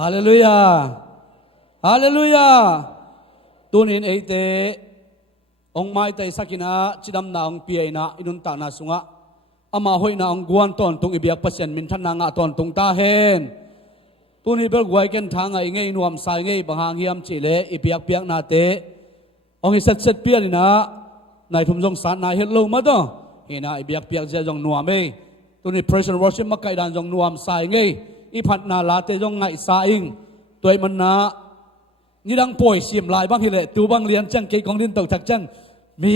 ฮาเลลูยาฮาเลลูยาตุนินเอเตองไม้ไตสักินาจิดำนาองเปียนะอินุนตานาสุงะอามาหอยนาองกวนตอนตุงอิเบียกเปอร์เซ็นต์มินทันนางะตอนตุงตาเฮนตุนิเบลกวยกันทางไงนวมสายไงบางหางเฮียมจิเลอิเบียกเปียกนาเตองอิเสร็จเปียนี่นะนายทุ่มจงสารนายเฮลโลมาต่อเฮนะอิเบียกเปียกเจจงนวมเอตุนิ praise and worship มักไก่ดานจงนวมสายไงอีพัดนาลาเตจงไงสายอิงตัวมันนะนี่ดังป่วยเสียมลายบางทีเลยตัวบางเรียนจังเกยของดินตกจากจังมี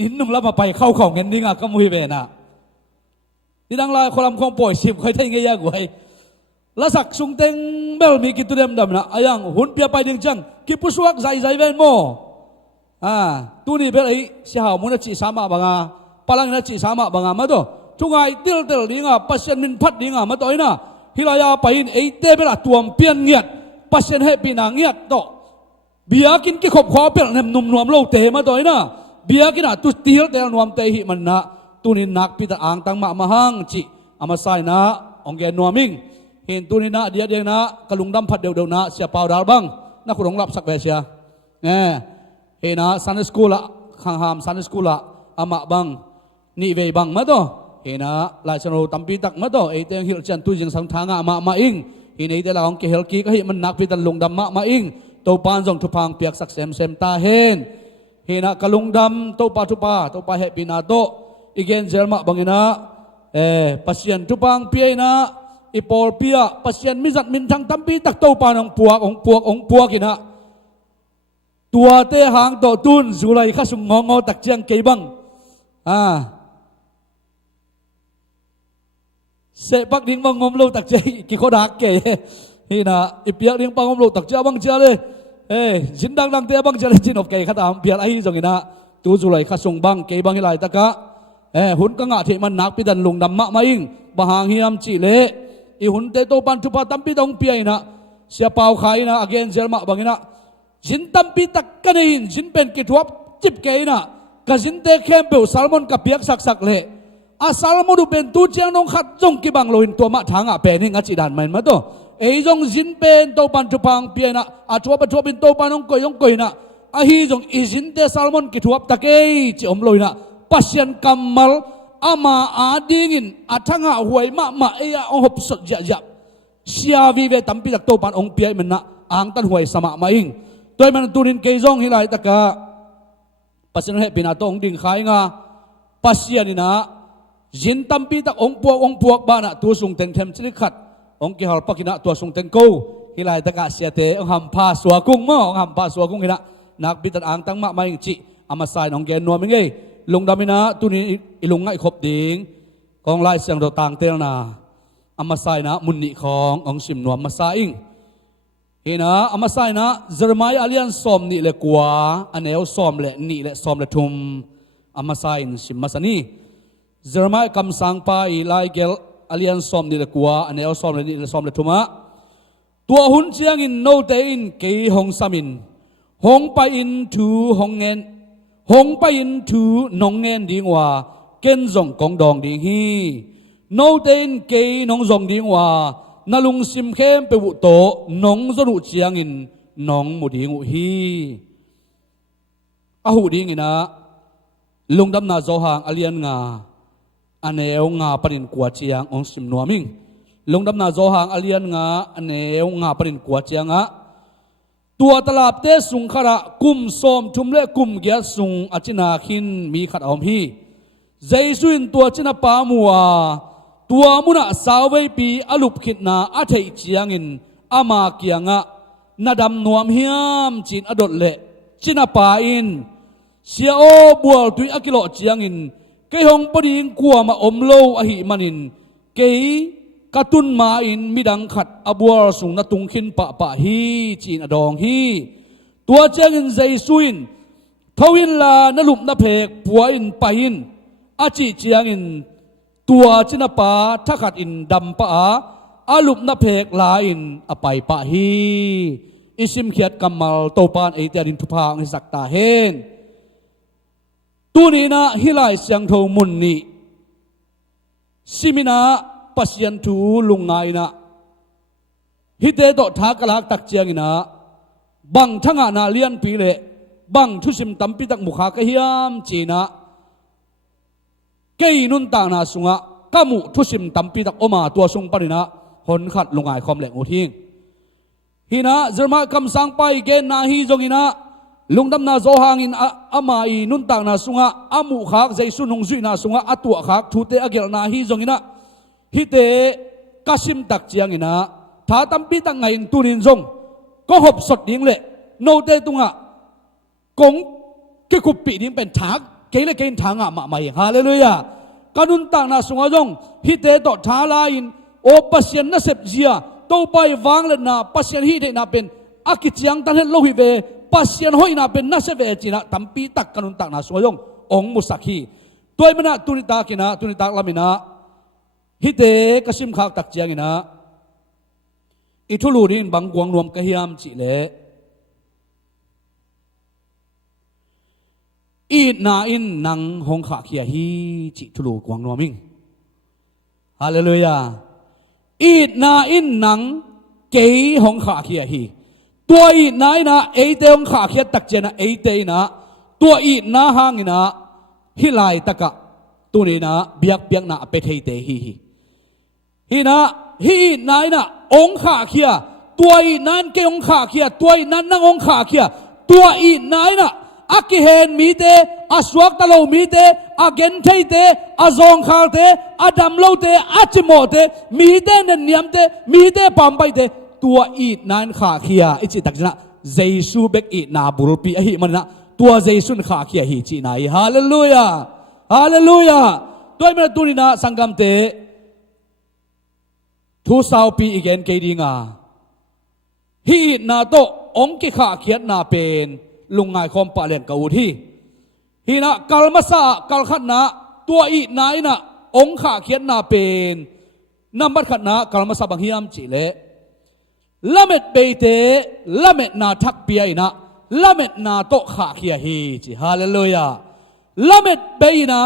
อินนุ่มรับมาไปเข้าของเงินนี่งะก็มุยเบนะนี่ดังลายคนลำคงป่วยเสียมเคยได้ไงยากกว่าละสักสุงเต็งเบลมีกิตุเดมดำนะอายังหุ่นเปียไปดึงจังกิปุสวักใจเวนโมตัวนี้เบลไอ้เสียหามุนจีสามะบังอาพลังนัจีสามะบังอามาตัวทุกไงเติลนี่งะปัสเซนมินพัดนี่งะมาตัวนะฮิลายาไปอินไอเตเบลตัวเปียนเงียดปัสเซนให้ปีนางเงียดโตเบียกินกิขบขอเปลเนมนุ่มนวมโลกเตมาตัวนะเบียกินตุตีลเตลนวมเตหิมันนะตุนินักพิตาอ่างตังมาหังจิอามาไซนะองแกนวมิงเห็นตุนินะเดียนะกลุงดำพัดเดียวนะเสียเปล่าดาลบังนักขุดงรับสักเบเสียเห็นนะซันสกูละข้างหามซันสกูละอามาบังนี่เวบังมาตัวเห็นนะลายชนโรตัมปีตักมาตัวไอเตงฮิลจันตุยิงสังทางอามาอิงเห็นไอเตลองเกฮิลกีก็เห็นมันนักพิตาลุงดำมาอิงตัวปานจงทุพังเปียกสักเซมตาเฮนเฮนะกลุงดำตัวปาทุปาตัวปาเฮปินาโตอีเกนเจลมาบังนะปัสยันทุพังเปียนะอีปอลเปียปัสยันมิจัดมินทังตัมปีตักตัวปานองปวกกินะตัวเตะหางตัวตุนสุไลข้าสุงงอตักเจียงเกบังเสปักดิ้งบังงมโลตักเจกี่คนดักเกนี่นะอีเปียดิ้งปังงมโลตักเจ้าบังเจ้าเลยจินดังเตะบังเจ้าเลยจินอบเกข้าตามเปียไอ้จงกินะตัวสุไลข้าสุงบังเกบังฮิไลตะกะหุ่นกังอาที่มันนักพิดันลงดำมะมาอิงบางเฮียมจิเลอีหุ่นเตโตปันทุปาตัมปีตองเปียนะเสียเปล่าขายนะอเกนเจลมาบางนะจินตัมปีตักกันเองจินเป็นกิทวบจิบเกยนะกจินเตเข้มเปลซาลมอนกับเปียกสักเละอาซาลมอนดูเป็นตูเจียงนงขัดจงกิบังโลอินตัวมะทางอ่ะเป็นหิงัดจิดันมันมาตัวจงจินเป็นโตปันทุพังเปียนะอาชัวเป็นโตปันนงกอยนะอาฮีจงอีจินเตซาลมอนกิทวบตะเกยจิอมโลยนะปัสยันกัมมัลอามาอาดิงินอาทังหาหวยมาเอียองหบสดจับเชียวีเวตัมปีตักโตปันองเปียมันนะอ่างตันหวยสมะมาอิงโดยมันตุนินเกยจงฮิไลตะกะปัสยันให้ปีนาโตองดิ่งขายงาปัสยันนี่นะยินตัมปีตักองปวกบ้านะตัวสุงเต็งเทมจิขัดองกิฮัลปักินะตัวสุงเต็งกูฮิไลตะกะเสียเตองหัมพาสัวกุ้งมั้งองหัมพาสัวกุ้งฮินะนักปีตักอ่างตังมาอิงจิอามาไซนองแกนนัวมิงเกลงดามินะตุนี้อิลุงไงขบดิงกองไล่เสียงเราต่างเตลนาอามาไซนะมุนนิขององสิมนวมมาไซอิงเห็นนะอามาไซนะเจอร์มายอาเลียนซอมนี่เลกัวอันเอลซอมเลนี่เลซอมเลทุมอามาไซน์สิมมาสนีเจอร์มายคำสั่งไปไลเกลอาเลียนซอมนี่เลกัวอันเอลซอมเลนี่เลซอมเลทุมะตัวหุ่นเจียงอินโนเตอินเกยฮงซามินฮงไปอินทูฮงเงินหงไปอินทูนองเงินดิงว่าเกนจงกองดองดิงฮีโนเตนเกยนองจงดิงว่านาลุงซิมเข้มไปบุโตนองจรุเจียงอินนองมุดิงอุฮีอาหูดิงอินะลุงดำนาโจหางอเลียนงาอันเอวงาปรินกัวเจียงองซิมนัวมิงลุงดำนาโจหางอเลียนงาอันเอวงาปรินกัวเจียงะตัวตลาดเตสุงขระกุมโสมทุมเล่กุมเกียสุงอจินาขินมีขัดอมฮีใจสุนตัวจินาปามัวตัวมุนาสาวไว้ปีอลุบขิดนาอาเทยเจียงินอามาเกียงะนาดำนวมเฮียมจินอดดเละจินาปาอินเสียโอบัวตุยอกิโลเจียงินเกยหงปดิงกัวมาอมโลอหิมันินเกยกตุนมาอินมิดังขัดอบัวสุงนาตุงขินปะฮีจีนอดองฮีตัวเจียงินใจสุนทวินลานลุบนาเพกปัวอินไปอินอาจิเจียงินตัวจินาปาทักขัดอินดำปะอาลุบนาเพกลาอินอไปปะฮีอิสิมเขียดกัมมัลโตปานเอเตียดินทุพางสักตาเฮนตัวนี้นะฮิไลเสียงโทมุนนี่ซิมินาปัสยันทูลุงไงนะ ฮิเตโตท้ากะลักตักเจียงนะบังทั้งนาเลียนปีเละบังทุสิมตั้มปีตักมุขากะเฮียมจีนะเกยนุนต่างนาสุงะกามุทุสิมตั้มปีตักอมาตัวสุงปรินะหนขัดลงไอคอมเหลงอุทิงฮินะเจอมาคำสั่งไปเกณฑ์นาฮีจงฮินะลุงดำนาโจหางอินอามาอีนุนต่างนาสุงะอามุขากใจสุนงจุยนาสุงะอตัวขากทุเตอเกลนาฮีจงฮินะฮิเตกสิมตักเจียงฮินะถ้าตั้มปีตักไงตุนินจงก็หบสดยิงเลยโนเตตุงะกงกิคุปปีดิ้งเป็นถากเกยเลเกยถางอ่ะมาไม่ฮาเลลูยาการนุนต่างนาสุงะจงฮิเตโตท้าลายินโอปัสยันนัสเซบเจียตัวไปวางเลยนะปัสยันฮีเดนาเป็นอากิจยังตั้งเห็นโลหิเวปัสยันห้อยนาเป็นนัสเซเวจีนะตั้มปีตักการนุนต่างนาสุงะจงองมุสักฮีตัวมันนะตุนิตากินะตุนิตาลามินะฮิเตกสิมขากตักเจียงนะอิทุลูนินบังกวงรวมกะฮิยามจิเลอีนาอินนังหงขาเขียฮีจิทุลูกวงรวมิงฮาเลลูยาอีนาอินนังเกยหงขาเขียฮีตัวอีนายนะเอเตหงขาเขียตักเจนะเอเตนะตัวอีนาหางนะฮิไลตะกะตัวนี้นะเบียกเบียกนะเปเทเตฮีฮีนะฮีนายนะองขาเขียตัวอีนั้นเกองขาเขียตัวอีนั้นนั่งองขาเขียตัวอีนายนะอากิเฮนมีเตอาสวกตะโลมีเตอาเกนเทเตอาซองขาเตอาดัมโลเตอาจิโมเตมีเตนันเนียมเตมีเตปัมไปเตตัวอีนั้นขาเขียอิจิตักจนะเจซูเบกอีนาบุรุปีอหิมันนะตัวเจซุนขาเขียหิจินายฮาเลลูยาฮาเลลูยาตัวมันตุนินะสังกัมเตทุสาวปีอีกเอ็นเกดีงาฮีนาโตองกิขาเขียนนาเป็นลุงไงคอมปะเลียงกอูที่ฮีนะกัลมาซากัลขันนะตัวอีนายนะองขาเขียนนาเป็นนัมบัดขันนะกัลมาซาบังฮิยามจิเลละเม็ดเบเตละเม็ดนาทักเปียนะละเม็ดนาโตขาเขียฮีจิฮาเลลูยาละเม็ดเบนะ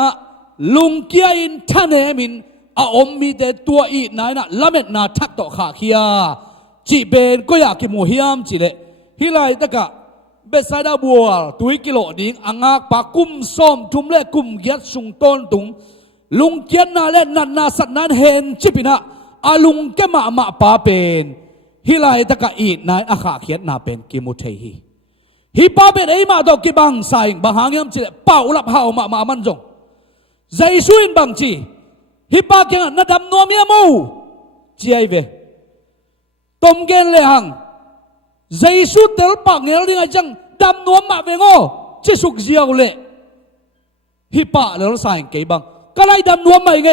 ลุงเกียอินทะเนมินอาอมมีแต่ตัวอีนายนะละเม็ดนาทักต่อขาเขียจีเบนก็อยากกินหมูฮิยามจีเลฮิไลตะกะเบสไซดาบัวตุยกิโลดิ้งอ่างปากุมส้มทุ่มเล่กุมเกียรสุงต้นตุงลุงเกียรนาเล่นันนาสันนันเห็นจิปินะอาลุงแกมาปาเป็นฮิไลตะกะอีนายอาขาเขียนนาเป็นกิมุเทฮีฮิปาเป็นไอมาดอกกิบังไซงบังหางยามจีเลเป่าลับเฮามามันจงใจสุนบังจีฮิปาเกียงนัดดำนัวเมียมูเจียเวตมเกนเลหังใจสุดเตลปังเงลิงจังดำนัวมาเวงโอเจสุกเจียวเลฮิปาเลลสายเกบังก็ไล่ดำนัวมาไง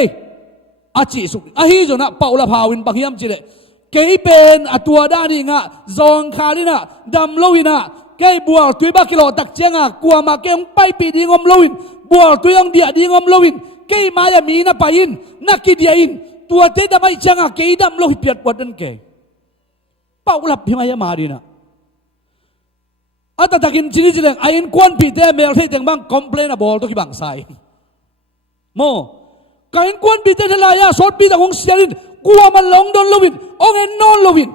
อาจิสุกอาฮิจนะเป่าละพาวินปักยามจีเลเกยเป็นอตัวด้านี่งะซองคาลินะดำโลวินะเกยบัวตุยบากิโลตักเจียงะกลัวมาเกยงไปปีดีงอมโลวินบัวตุยงเดียดีงอมโลวินเกยมาอย่ามีนะไปอินนักกิเดียอินตัวเตดไม่จังอะเกยดำโลหิเปียดปวดนั่นเกยเป่าหลับพิมายามาดีนะอัตตะกินชินิจิเลงไอ้อินควนปีเตเมลเทตังบังคอมเพลนอะบอลตัวกี่บังไซโมกอินควนปีเตทลายาสดปีตะของเสียรินกลัวมันหลงโดนโลวินองเอ็นนอนโลวิน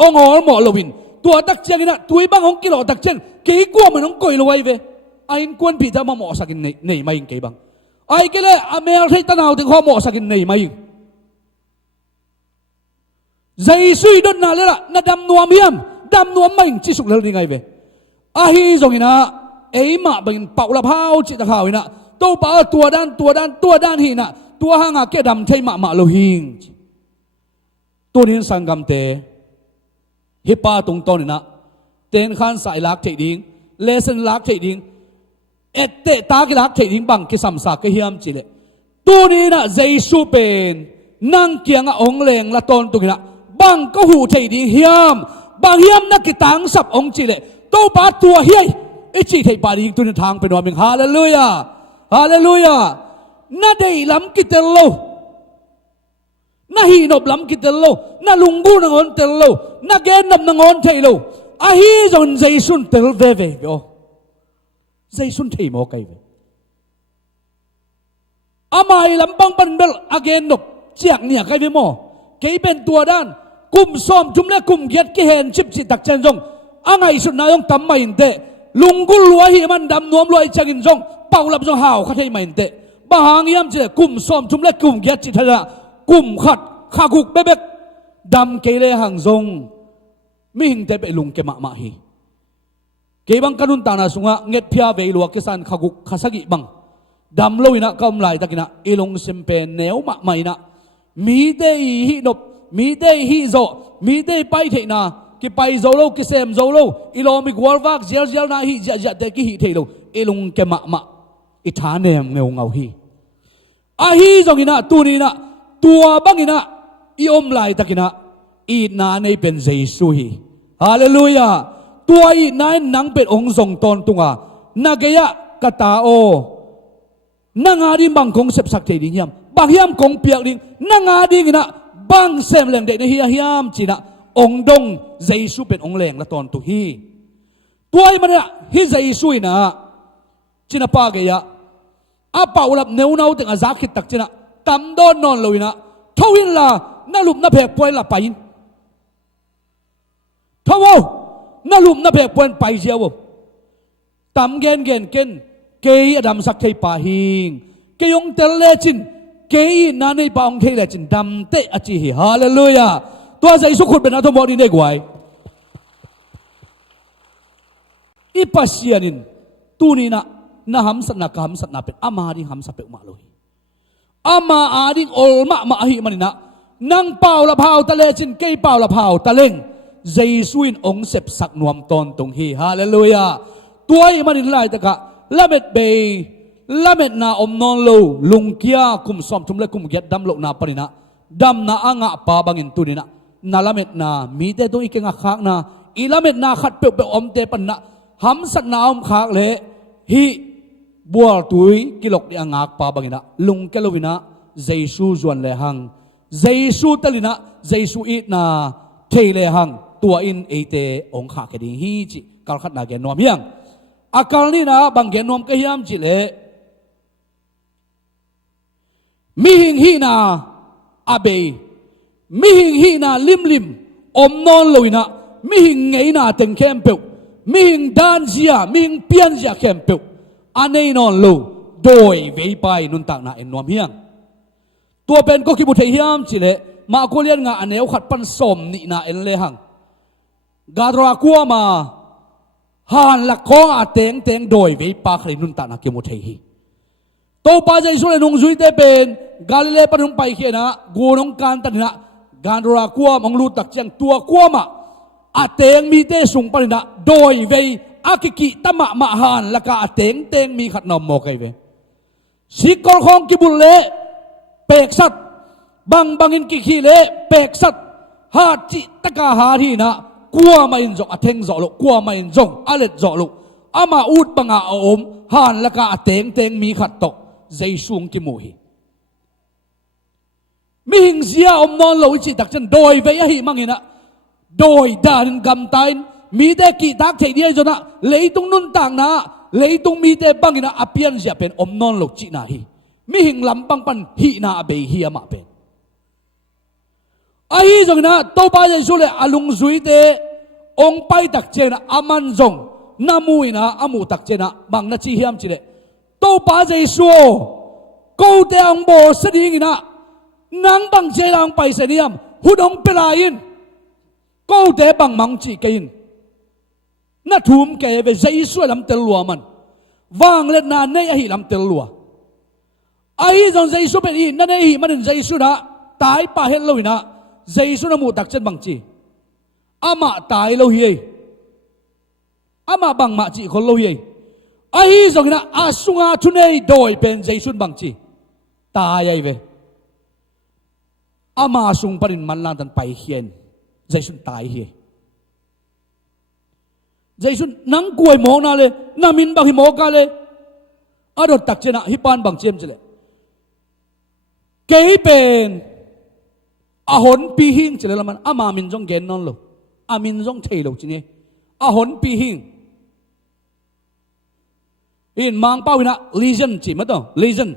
องหอหมอโลวินตัวตักเจียงนะตัวบังของกิโลตักเจียงเกยกลัวมันของกอยโลไว้เวไอ้อินควนปีเตมาหมอสักินเนยไม่ยิงเกยบังไอ้เกล้อเมลเทตันเอาถึงข้อหมอสักินเนยไม่ยิงใจสุยดนนาเลละนาดำนัวเมียมดำนัวไม่จิสุกเลนี่ไงเวอาฮีจงอินะเอ๋มาเป็นเป่าละพาวจิตะข่าวอินะตัวป่าตัวด้านหินะตัวหางาเกดำเทมาโลหิงตัวนี้สังกัมเตฮิปาตรงต้นนี่นะเตนขันสายลักเทดิงเลเซนลักเทดิงเอเตตากิลักเทดิงบังกิสัมสักกิฮิยามจิเลตัวนี้นะเจสุเป็นนั่งเกียงองเลงละตนตุกินะบังก็หูเทดิงฮิยามบางฮิยามนักกิตังสับองจิเลตัวป่าตัวเฮียไอจีเทปาดิงตัวนี้ทางเป็นวันมิงฮาเลลูยาฮาเลลูยาน่าได้ล้ำกิเตลโลน่าฮีนบล้ำกิเตลโลน่าลุงกูนงอนเตลโลน่าเกนนบนงอนเทโลอาฮีจนใจสุนเตลเวเวโอใจสุนเทโมไกเวอามาล้ำปังปันเบลอาเกนนบเจียกเนี่ยไกเวโมเกยเป็นตัวด้าน กุมซ้อมจุ่มเล็กกุมเกียรกิเห็นชิบจิตตักเจนจงอ่างไอสุดนายองตำไม่เตะลุงกุลรวยหิมันดำนวมรวยจักินจงเป่าลับจงห่าวขัดให้ไม่เตะบางยามเจกุมซ้อมจุ่มเล็กกุมเกียรจิตละกุมขัดขากุกเบ๊กดำเกเลหังจงไม่หิงเตะไปลุงเกมาฮีเก็บังกันุนตานาสุงะเงียบพิอาเวลัวกิสันขากุกขาสกิบังดำลอยนะกำไรตะกินะอีลงเซมเปนเนวมาไม่นะมีเดฮีนบมีเดฮีโซมีเดไปเทนากิไปโซโลกิเซมโซโลอีลอมิกวอลวักเจลเจลนาฮีจะจะเตกิฮีเทโลอีลงเกมาอิฐานเนมเงาเงาฮีอาฮีจงอินะตูนีนะตัวบังอินะอีอมไลตะกินะอีนาในเป็นเยซูฮีฮาเลลูยาตัวอีนายนังเป็นองค์ทรงตนตุงะนักยะกตาโอนังอาดิบังคงเสพสักเทดิยามบางยามคงเปียกดิ่งนังอาดิงนะบังเซมแรงเด็กในเฮียามจีนะองดงเยซูเป็นองแรงละตอนตุฮีตัวมันเนี่ยฮิเยซูนะจีนะปากยะอาเป่าลับเนื้อเน่าถึงอาซาคิดตักจีนะตำโดนนอนเลยนะทวินละน่าลุมน่าเพกป่วยละไปยินทว่าน่าลุมน่าเพกป่วยไปเชียวตำเกนเกยอดัมสักเคยป่าหิงเกยองเตลเลจินเกยนาในป่าองเคยเลจินดำเตะอจิฮิฮาเลลูยาตัวใจสุขุดเป็นอัตโมดีได้กว่าอีปัสยานินตูนีนะหำสัตนักหำสัตนักเป็นอามาดิหำสัตเป็นมาลุยอามาอาดิโอลมาหิมันนะนังเป่าละเผาตะเลจินเกยเป่าละเผาตะเล่งเยซูอินองเสพสักนวมตอนตรงฮีฮาเลลูยาตัวอีมันไล่ตะกะละเม็ดเบยละเม็ดนาอมนอนโลลุงเกียคุมซ้อมทุมเล็กคุมเกียดดำโลนาปรินะดำนาอ่างปาบังอินตุนินะนาละเม็ดนามีแต่ตัวอีกงะขากนาอีละเม็ดนาขัดเปียวอมเตปันนะหำสักนาอมขากเลยฮีบัวตุยกิโลกดีอ่างปาบังอินะลุงเกลวินะเยซูจวนเลหังเยซูตลินะเยซูอีนาเทเลหังตัวอินเอเตองขากดิฮีจิกัลขัดนาเกนวมยังอาการนี้นะบางแกนนมก็ยามจิเลมีหิงฮีนาอาเบมีหิงฮีนาลิมอมนอนลอยนะมีหิงไงนาเต็งเข้มเปียวมีหิงดานเสียมีหิงเปียนเสียเข้มเปียวอันนี้นอนโลโดยเวไปนุนต่างนาเอ็นนวมเฮียงตัวเป็นก็คิบุเทียมจิเลมาโกเลียนงาอันเนวขัดปันสมนี่นาเอ็นเลหังกาดรากัวมาหานหลักของอาเต็งโดยวิปากรินุนตานาเกมุเทฮีโตปาใจสุเลนงซุยเตเป็นกาลิเลปนุมไปเขียนะกูนงการตันนะการรักกัวมองลูตักเจียงตัวกัวมาอาเต็งมีเตสุงปนินะโดยวิอากิกิตมะมะหานละกาอาเต็งมีขัดนอมโมกไอเวสิกอลของกิบุลเลเปกสัตบังอินกิขีเลเปกสัตหาจิตกาหาที่นะกัวมาอินจงอเทงจอลุกัวมาอินจงอเลจอลุอามาอูดบังอาอมหานละกาเต็งมีขัดตกเยซูงกิมูฮีมีหิงเสียอมนอนโลวิจิตักจันโดยเวียหิมังอินะโดยดานกำตายมีแต่กีตักเทเดียจนะเลยตรงนุนต่างนะเลยตรงมีแต่บังอินะอเปียนเสียเป็นอมนอนโลจินาฮีมีหิงลำปังปันฮีนาเบฮียมาเป็นไอ้จงนะโตไปจะสุเลอลุงสุยเตองไปตักเจนะอามันจงนามุยนะอามูตักเจนะบางนาจีเฮียมจิเลโตไปจะสุกูเตองโบสดีกินะนังบางเจลังไปเสียมหุดองเปลายินกูเตบางมังจีกินน่าทุ่มแกไปใจสุลำเตลัวมันวางเล่นนานในอหิลำเตลัวไอ้จงใจสุเป็นอีนั่นไอ้มันใจสุนะตายป่าเฮลเลยนะใจสุนามูตักเจนบางจีอามาตายโลฮีอามาบังมาจีคนโลฮีไอ้จงนะอาสุงอาทุนเอโดยเป็นใจสุนบางจีตายไอ้เวอามาสุงปรินมันลานตันไปเขียนใจสุนตายเฮียใจสุนนังกวยมองนาเลยนามินบางหิมอกาเลยอาดตักเจนะฮิปานบางเจมเจเลยเกยเป็นอาหนปีหิงเจเลยละมันอามามินจงเกนนอนโลอามินจงเทโลจีเนี่ยอาหนปีหิงอินมังเป้าวินะลีเจนจีมาต่อลีเจน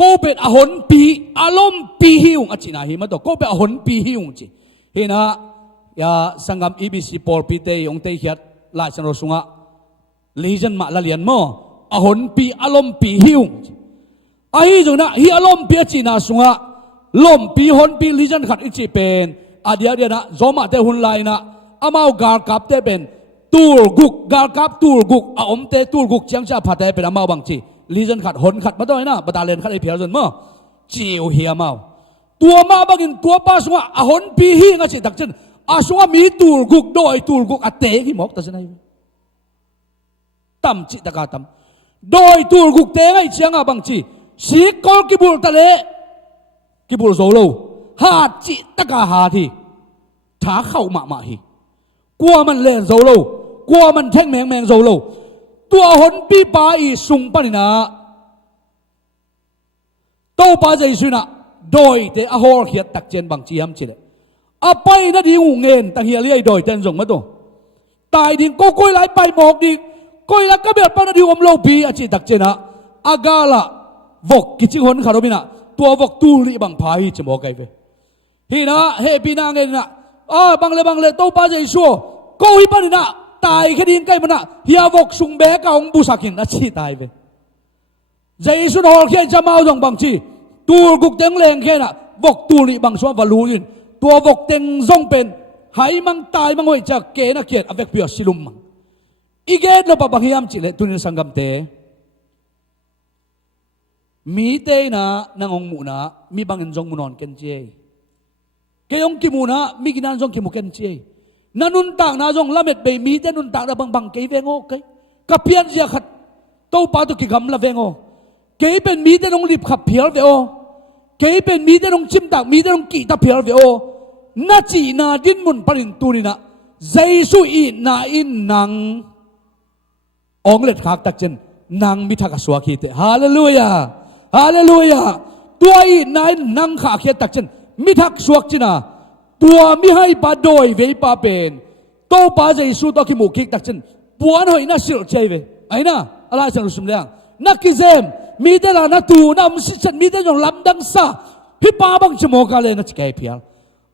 ก็เป็นอาหนปีอารมณ์ปีหิวอจินาหิมาต่อก็เป็นอาหนปีหิวจี hi na ya sangam EBC por pite yong te hiat lai san ro sunga legion ma la lian mo ahon pi alom pi hiung ai jong na hi alom pi chi na sunga lom pi hon pi legion khat ichi pen adia dia na zoma te hun lai na amau gar kap te pen tur guk gar kap tur guk a om te tur guk chiang cha phat te pen amau bang chi legion khat hon khat ma doi na battalion khat ai phial zon mo chiu hi amau tua ma bangin tua pa sunga ahon pi hi nga chi tak chen asunga mi tur guk doi tur guk ate ki mok ta sanai tam chi taka tam doi tur guk te ngai chiang a bang chi si kol ki bul ta le ki bul zo lo ha chi taka ha thi tha khau ma ma hi kwa man len zo lo kwa man theng meng meng zo lo tua hon pi pa i sung pa ni na to pa jai suina doi te a hor hiat tak chen bang chi ham chi le a pai na di u ngen tang hi ali doi ten jong ma to tai ding ko koi lai pai mok ding koi la ka ber pa na di om lo pi a chi tak chen a agala vok ki chi hon kharomina tua vok tu li bang phai chi mo kai ve hi na he pi na ngen na a bang le to pa jai su ko hi pa ni na tai khe ding kai mana hia vok sung be ka ong bu sakin a chi tai ve jai su hor khen cha mau jong bang chi tur guk teng leng khe na vok tu li bang so valu yin tua vok teng zong pen hai mang tai mang hoi cha ke na kiet avek pia silum mang iget lo pa bang hiam chi le tunin sangam te mi te na nangong mu na mi bangin jong munon ken che kayong ki mu na mi ginan jong ki mu ken che nanun tak na jong lamet be mi te nun tak na bang ke vengo kai kapian ja khat to pa to ki gam la vengo ke pen mi te nong lip khap phial ve o ke pen mi te nong chim tak mi te nong ki ta phial ve o na chi na din mun parin turina jaisu i na in nang ong let khak tak chen nang mi thak aswa ki te hallelujah hallelujah tua i na in nang kha khiat tak chen mi thak suak china tua mi hai pa doi ve pa pen to pa jaisu to ki mu ki tak chen puan hoi na sil chei ve aina ala san sum leang nakizem mi te la na tu na um si chen mi te jong lam dang sa hi pa bang chmo ka le na chikai phial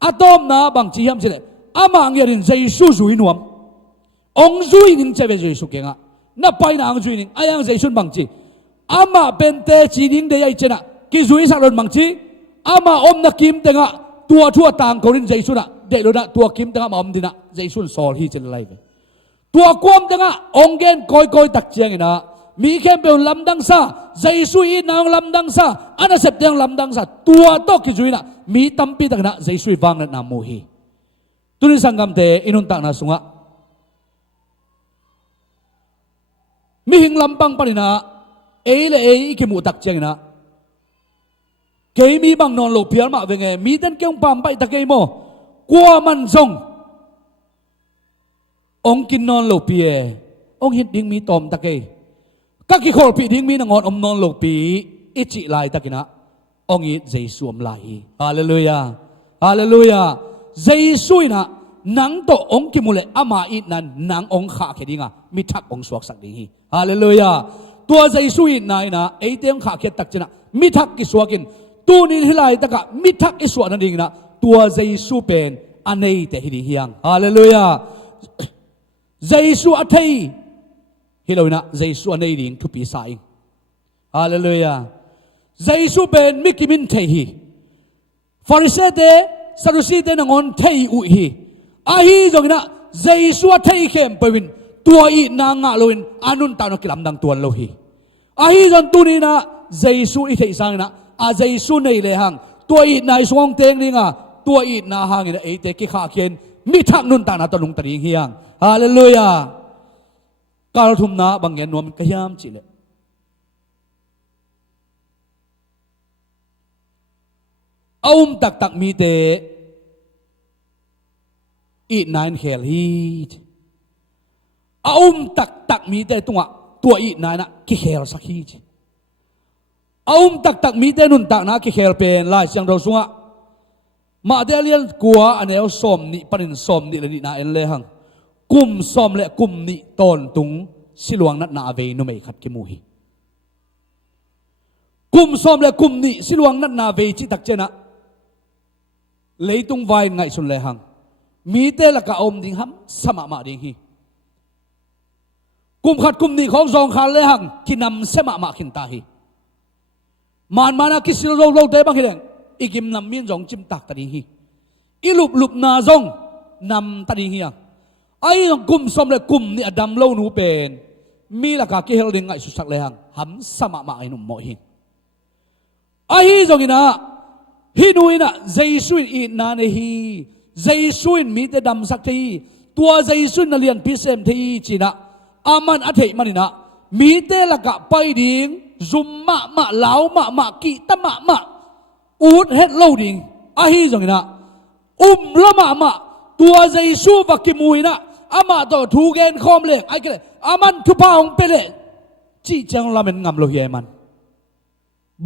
atom na bang chi ham chile ama ngerin jaisu zui nuam ong zui nin cheve jaisu kenga na pai na ang zui nin ayang jaisu bang chi ama pente chi ding de ai chena ki zui sa ron bang chi ama om na kim tenga tua thua tang korin jaisu na de lo na tua kim tenga ma om dina jaisu sol hi chen lai ve tua kwam tenga ongen koi koi tak chiang ina mi khem pe lam dang sa jaisu i nang lam dang sa ana sep teng lam dang sa tua to ki zui na mi tampi tak na jaisu wang na mu hi tunin sangam te inun tak na sunga mi hing lampang panina le ki mu tak chiang ina ke mi bang non lo phial ma ve nge mi den keung pam pai ta ke mo kwa man jong ong kin non lo pie ong hit ding mi tom ta ke ka ki khol pi ding mi na ngon om non lo pi ichi lai takina ong i jesu om lai hallelujah hallelujah jesu ina nang to ong ki mule ama i nan nang ong kha ke dinga mi thak ong suak sak ding hi hallelujah tua jesu i nai na e teng kha ke tak china mi thak ki suakin tu ni hilai taka mi thak i suak na ding na tua jesu pen anei te hi hiang hallelujah jesu athei hiloina jesu anei ding thu pi sai hallelujah jesu ben mikimin thei hi pharisee te sadusi te nangon thei u hi a hi jongina jesu thei khem pawin tua i na nga loin anun ta no kilam dang tuan lo hi a hi jon tu ni na jesu i thei sang na a jesu nei le hang tua i nai song teng ninga tua i na hang ina e te ki kha khen mi thak nun ta na to lung tari hiang hallelujah kal thum na bangen nom kayam chile tak tak mi te i nine hel hi tak tak mi te tunga tua i nine ki hel sakhi tak mi te nun tak na ki hel pen lai siang do sunga ma de lian kwa anel som ni panin som ni le ni na en le hang kum som le kum ni ton tung siluang nat na ve no mai khat ki mu hi kum som le kum ni siluang nat na ve chi tak chena leitung vai ngai sun le hang มีเตละกะอมดิ่งห้ำสมามาดิ่งฮีกุมขัดกุมนี่ของจองขันเลยหังกินนำสมามาขินตาฮีมันมานะกิสิโรเตบังฮีเดงอีกิมนำมีนจงจิมตักตาดิ่งฮีอีลุบนาจงนำตาดิ่งฮีไอ้จงกุมสมเลยกุมนี่อดัมเล่าหนูเป็นมีละกะกิเฮลดิ่งไงสุสักเลยหังห้ำสมามาไอ้หนุ่มโมฮีไอ้จงอินะฮีนุยนะเจสุนอีนาเนฮีเจสุนมีแต่ดำสักทีตัวเจสุนนั่นเรียนพิเศษทีจีนะอามันอธิมันนี่นะมีแต่ละกะไปดิ่งซุมมะเหลามากิตะมะอูดเฮ็ดเล่าดิ่งไอ้จงอินะละมาตัวเจสุวักกิมุยนะอามาตัวทูเกนคอมเล็กไอ้กันอามันทุพาองเปเล่จีจังละมันงำโลเฮียมัน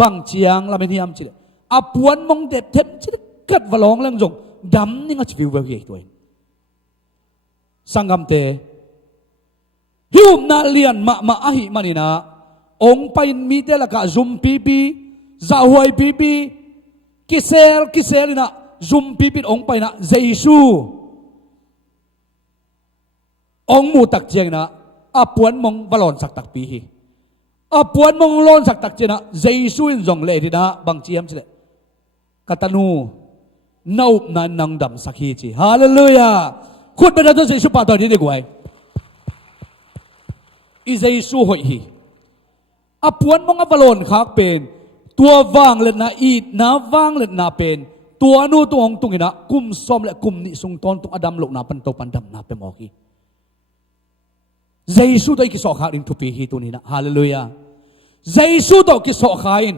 บังเจียงละมันที่ยำจีอาปวนมองเด็ดเท็มชิดกัดวลองเรื่องจงดำนี่ก็จะวิวเวกตัวเองสังกัมเตหิวนาเลียนมาอาหิมันนี่นะองไปมีเตละกะซุมปีซาหวยปีกิเซลนะซุมปีองไปนะเจซูองมูตักเจียงนะอาปวนมองวลอนสักตักปีฮีอาปวนมองลอนสักตักเจนะเจซูอินจงเลดีนะบางเจียมสิกตันูนาบนันนังดำสักฮีจีฮาเลลูยาคุณเป็นอะไรตัวเจซูปาตอนนี้ดีกว่าอิเจซูหอยฮีอาปวนมองอวลอนคักเป็นตัววางเล่นนะอีดนะวางเล่นนะเป็นตัวนู้ตัวองตุงนะกุมซอมและกุมนิสุงตอนตุงอดัมลกนะปันโตปันดำนะเป็นมอกีเจซูตัวกิสอขาอินทุปีฮีตัวนี้นะฮาเลลูยาเจซูตัวกิสอขาอิน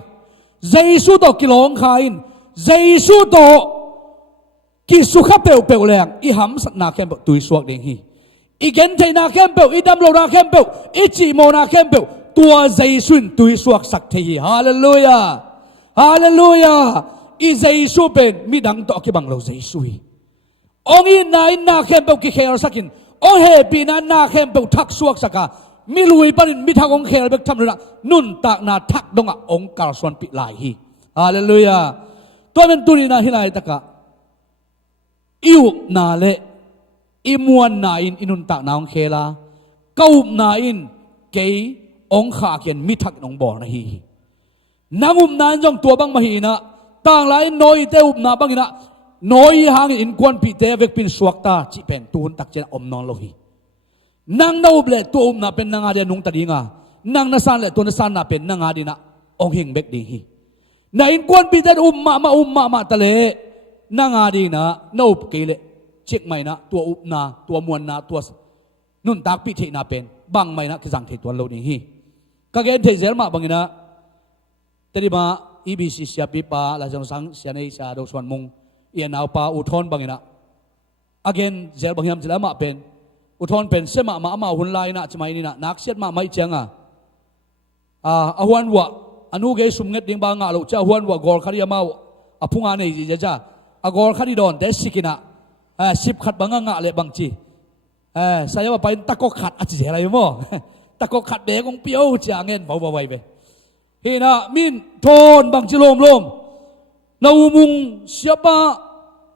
เจซูตัวกิลองขาอินเจซูตัวกิสุขเปลวแรงอีหัมสัตนาเข้มเปลตุยสวกเด้งฮีอีเกนเทนาเข้มเปลอีดำโลนาเข้มเปลอีจิโมนาเข้มเปลตัวเจซูนตุยสวกสักทีฮาเลลูยาฮาเลลูยาอีเจซูเป็นมีดังต่อกิบังเราเจซูองอีนายนาเข้มเปลกิเคอร์สักินองเฮปีนั้นนาเข้มเปลทักสวกสักกามีลุยปนินมีทางองเคลเบกทำเลยนะนุ่นตากนาทักดงอ่ะองกาลสวนปิลายฮีฮาเลลูยาตัวเป็นตุนีนาฮิลายตะกะอิวนาเลอิมวนนาอินอินุนตากนาองเคลาเก้านาอินเกยองขาเกียนมิทักนองบ่อนะฮีนางนานจงตัวบังมาฮีนะต่างหลายน้อยเตอุบนาบังฮีนะน้อยหางอินควนปีเตเวกปินสวกตาจิเป็นตูนตักเจนอมนอนโลฮีนางนาอุบเลตัวน่ะเป็นนางอาเดียนุงตะดีงานางนาซานเลตัวนาซานน่ะเป็นนางอาดีนะองเฮงเบกดีฮีนายอินกวนปีเตมาตะเลนางอาดีนะนาอุบเกเลเช็คไม่นะตัวอุบนาตัวมวนนาตัวนุ่นตากปีเทนาเป็นบังไม่นะคือสังเกตตัวเราดีฮีก็เกณฑ์เทเซลมาบังนะแต่ดีมาอีบีซีเสียปีปาหลายจังสังเสียในชาดกส่วนมุงเอียนเอาปาอุทธรบังนะเกณฑ์เซลบังยามจะแล้วมาเป็นอุทธรเป็นเสมาหุ่นลายนะจะไม่นี่นะนักเสียดมาไม่เจียงอาหวนวะอนุเกสุมเงดิงบางอาลูเจ้าหวนวะกอลคดีมาพุ่งอันนี้จะจ้ากอลคดีโดนเดสิกินะสิบขัดบางงะเลยบางจีsayaว่าไปตะกขัดอาจจะอะไรมั้งตะกขัดเบกงเปียวจะเงินเบาไว้ไปเฮนะมินโทนบางจิลมนาอุมุงเสียบะ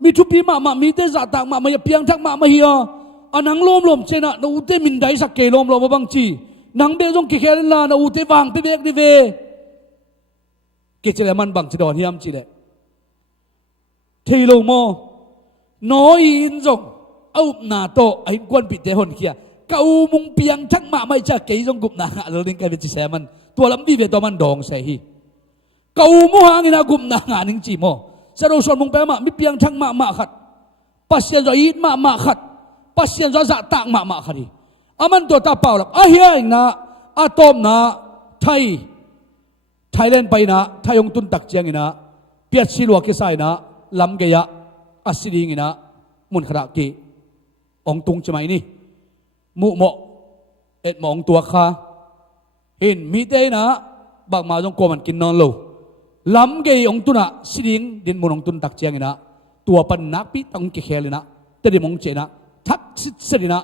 มีทุพีมามีเตจัตากมาเพียงทักมาเฮียอันนังลมเจนะนาอุเตมินได้สักเกลมบางจีนังเบจงกิเคลินลานาอุเตวางไปเบกดิเวกิจเลมันบางจีดอนเฮียมจีเลยทีโลโมน้อยอินจงเอาหน้าโตไอ้กวนปิดเตหนเขียเกามุงเปียงทักมาไม่จะเกยจงกุบหน้าเราเลี้ยงไก่เป็นจีแสมันตัวลำบีเวตัวมันดองใส่ฮีเกามุหางินากุบหน้างานนิงจีโมสรุปส่วนมุงเปียมามีเปียงทักมาขัดปัสเซียนจะยิดมาขัดปัสเซียนจะจะตากมาขัดดีอามันตัวตาเปล่าหรอกเฮียอีกนะอาตอมนะไทยเล่นไปนะไทยองตุนตักเจียงอีนะเปียดสิลวกกิไซนะลำเกียอัศดีอีนะมุนขระกีองตุงจะไหมนี่มุโมเอ็ดมองตัวข้าเห็นมีเตนะบางมาจงกลัวมันกินนอนโลล้ำเกยองตุนะสิดิงดินมุนองตุนตักเจียงนะตัวปันนักปีต้องเกลียนะแต่ดิมองเจนะทักสิดินะ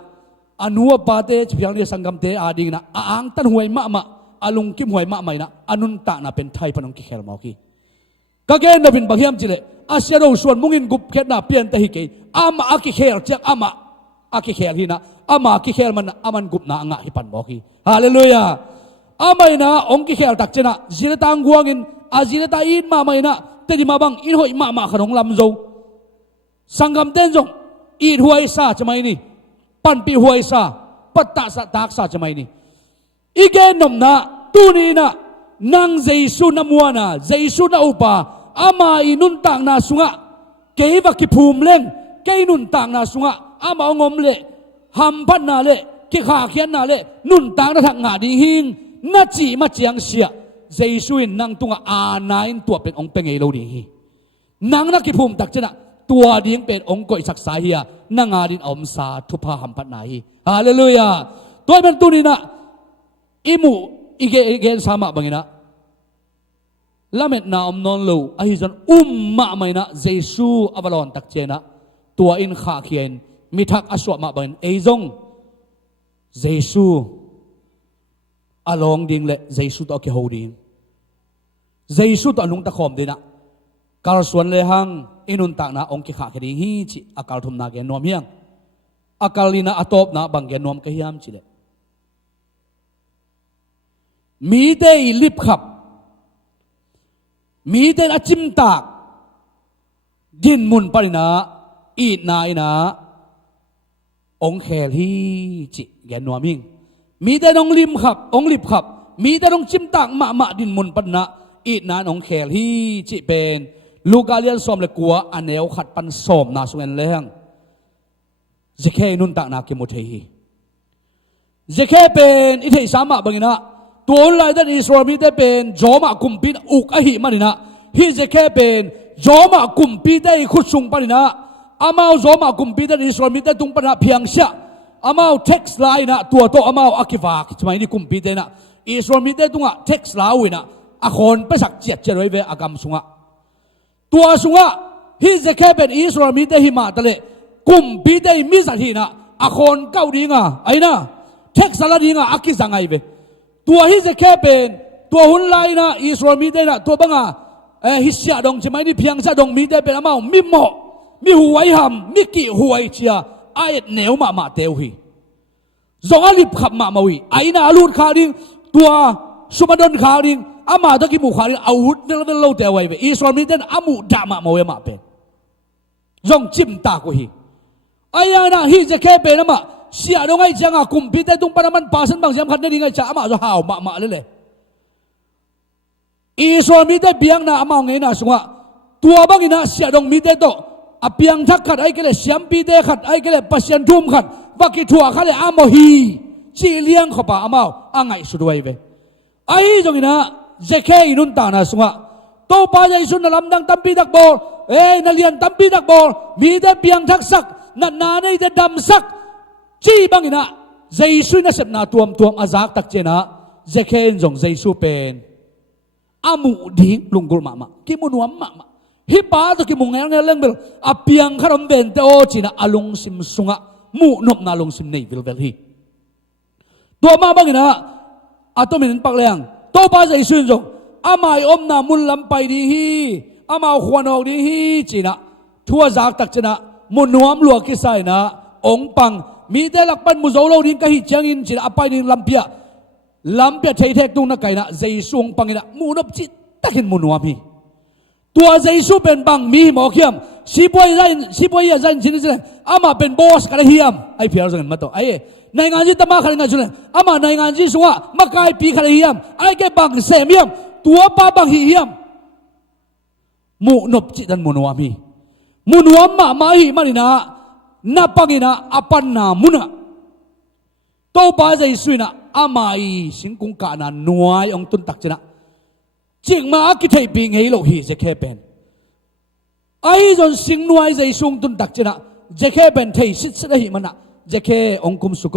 อนุวปาเตเพียงเดียสังกัมเตอาดิงนะอ่างตันหวยมาอลุงกิมหวยมาไม่นะอนุนตะนะเป็นไทยปนองเกลียมาคีก็เกณฑ์เราเป็นบางเฮียมจิเล อาเซียนเราส่วนมุงินกุบเขตน่ะเปลี่ยนแต่ฮิกอามาอากิเคลเจ้าอามาอากิเคลฮีนะอามาอากิเคลมันอามันกุบน่ะงะฮิปันบอกฮีฮาเลลูยาอาไม่นะองกิเคลตักเจนะจิเลตังกวางินอาจิเลตาอินมาไม่นะแต่ดิมาบังอินหอยมาขนมลำโจสังคมเต้นจงอีดหวยซาจะไม่นี่ปันปีหวยซาปัตตาสตากซาจะไม่นี่อีเกนนมนะตูนีนะนางเจสุนมัวนะเจสุนอุปาอามาอินุนต่างนาสุงะเกยวักิภูมิเล่งเกยนุนต่างนาสุงะอามาองมเล่หัมพันนาเล่กิขาเขียนนาเล่นุนต่างนาทักงาดีหิงนาจีมาเจียงเสียเจสุนนางตุงอาณาอินตัวเป็นองเป็นไงเราดีหินางนักกิภูมิตักเจนะตัวดิ้งเป็นองค์ก่อยศักดิ์สาเฮียนางอาดินอมสาทุพาหัมพันนาฮีฮาเลลูยาตัวเป็นตุนีนะอิมูอีเกนสามะบังนะละเม็ดนาอมนอนลูอหิจันมาไม่นะเยซูอวลอนตักเจนะตัวอินขาเขียนมิทักอสวมาบังเอจงเยซูอลองดิ้งเละเยซูตัวเกี่ยวดิ้งเยซูตัวลุงตะคอมดีนะกาลส่วนเลหังอินุนตักนะองค์กิขาคดีฮีจิอากาลทุมนาเกนนวมเฮียงอากาลีนะอตบนะบังเกนนวมกะฮิยามจิเลมีได้ลิบขับมีได้อาจิมตากดินมุนปรินาอีนายนะองค์แขลีจิเกนนวมหิงมีได้น้องลิมขับองค์ลิบขับมีได้น้องจิมตากมาดินมุนปรินาอีนานองค์แขลีจิเป็นลูกาเลียนสอมเลยกัวอันเนวขัดปันสอมนาสุเอนเลงเจเคนุนตักนาเกมุเทฮีเจเคเป็นอิเทสามะบังนะตัวลายด้านอิสราเอลมีได้เป็นจอมากุมปีอุกอหิมันนะฮิเจเคเป็นจอมากุมปีได้ขุดสุงปนินะอามาจอมากุมปีด้านอิสราเอลมีได้ตุงปนะเพียงเสียอามาเท็กซ์ไลน์นะตัวโตอามาอักิฟากทำไมนี่กุมปีได้นะอิสราเอลมีได้ตุงอ่ะเท็กซ์ไลน์นะอาคนไปสักเจียดเจริญเวอากรรมสุงะตัวสุงะฮิเจเคเป็นอิสราเอลมีได้หิมาตะเลกุมปีได้มิสัตหีนะอาคนเก้าดีงะไอ้นะเท็กซ์ไลน์ดีงะอากิสังไงเวตัวฮิจะแค่เป็นตัวหุ่นไลนะอิสราเอลมีได้นะตัวบังอ่ะฮิเสียดงใช่ไหมนี่เพียงซะดงมีได้เป็นอามามีหมอมีหวยหำมีกี่หวยเชียไอ้เหนียวมาเตียวฮีจงอลิบขับมาวิไอ้น่าลูดขาดิ้งตัวสุมาดนขาดิ้งอามาตะกี้หมู่ขาดิ้งอาวุธเดินเล่าเตียวไว้เวอิสราเอลมีได้อามูดามาเวมาเป็นจงจิ้มตากุฮีไอ้น่ะฮิจะแค่เป็นอามาเสียดงไอ้จังอ่ะกุมพิได้ตุงปนามันปาสันบางเสียมขัดได้ยังไงจ้าอามาจะห่าวมาเลยอิสราเอลมีได้เบียงนะอามาไงนะสุงะตัวบางอินะเสียดงมีได้โตอเบียงทักขัดไอ้ก็เลยเสียมปีได้ขัดไอ้ก็เลยปัสยันทุ่มขัดว่ากิทัวขัดเลยอามาฮีจีเลี้ยงขบอามาอ่างไงสุดไว้เวไอ้จงอินะเจเคอินุนตานะสุงะโตปาใจสุนนลำดังตั้มปีดักบอลนักเรียนตั้มปีดักบอลมีได้เบียงทักษักนาในได้ดำซักจีบังอินะเจสุนัสนาตัวอาซักตักเจนะเจเคนจงเจสุเป็นอามูดิ้งลุงกุลมากิมุนวมมาฮิปาตกิมุงเงเรื่องเบลอาเปียงขรมเบนเตโอจีนะอาลุงซิมสุงะมูนบนาลุงซิมเนวิลเวลฮีตัวมาบังอินะอาตัวมินปักเลียงตัวป้าเจสุนจงอามาอมนามุนลำไปดีฮีอามาขวานออกดีฮีจีนะทัวซักตักเจนะมุนวมลวกิไซนะองปังมีแต่หลักปันมุโซโลดิ้งก็หิจังอินจีอาไปดิ้งลำเปียเทเทกตุงนักไก่นะเจสุงปังอินะมูนบจิตักินมุนวามีตัวเจสุเป็นบังมีหมอเขียมสิบวยยันชินเจนอามาเป็นบอสกันเฮียมไอเพียร์สังมาต่อไอในงานที่ตมาขันงานชุนอามาในงานที่สุงะมากายปีขันเฮียมไอแกบังเสมียมตัวป้าบังเฮียมมูนบจิตันมุนวามีมุนวามมาหิมานินะนับปังอินะอปันนามุนะโตบาใจสุยนะอามาอีสิงกุงกานาหน่วยองตุนตักเจนะจิงมาคิดให้ปิงให้โลหิจะแค่เป็นไอ้จนสิงหน่วยใจสุงตุนตักเจนะจะแค่เป็นเทสิสได้หิมันนะจะแค่องคุมสุโก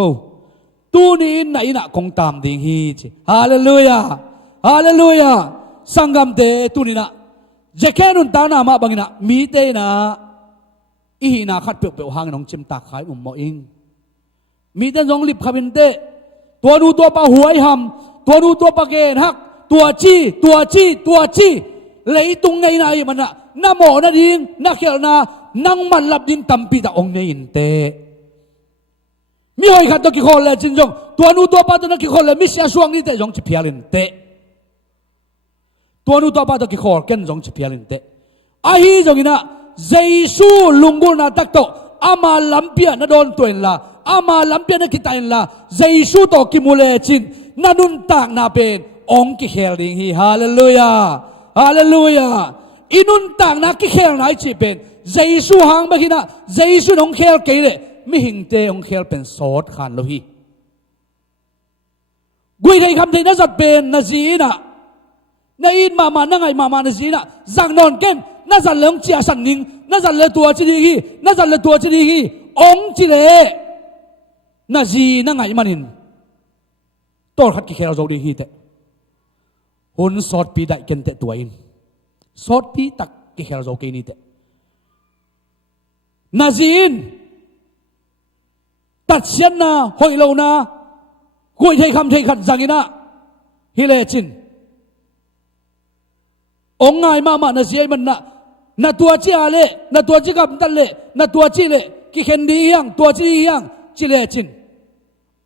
ตูนี้ไหนนะคงตามดิ่งฮีจิฮาเลลูยาฮาเลลูยาสังกัมเตตูนี้นะจะแค่นุนตานามาบังอินะมีเตนะอีนาขัดเปลวหางน้องจิมตาขายมออิงมีแต่น้องลิบขบินเตตัวดูตัวปะหวยหำตัวดูตัวปะเกนฮักตัวจี้เลยตุงไงนายมันอะ na mo na ding na khel na nang man lap din tampi ta ong ne in te mi hoi khat to ki khol le chin jong tua nu tua pa to na ki khol le mi sia suang ni te jong chi phialin te tua nu tua pa to ki khol ken jong chi phialin te a hi jong ina Jesu lungul na tak to ama lampia na don tuen la ama lampia na kitain la Jesu to ki mule chin na nun tak na pen ong ki khel ding hi hallelujah hallelujah inun tak na ki khel nai chi pen Jesu hang ba hina Jesu ong khel ke le mi hing te ong khel pen sot khan lo hi gui thei kham thei na zat pen na ji na na in mama na ngai mama na ji na zang non ken na zat leng chia san ning na zat le tua chi hi na zat le tua chi hi ong chi le na ji na ngai manin tor khat ki khel zo di hi te hun sot pi dai ken te tua in sot pi tak ki khel zo ke ni te na jin tat sian na hoi lo na goi thei kham thei khat zangina hi le chin ong ngai ma ma na ji man na tua chi a le na tua chi gam tan le na tua chi le ki khen di yang tua chi yang chi le chin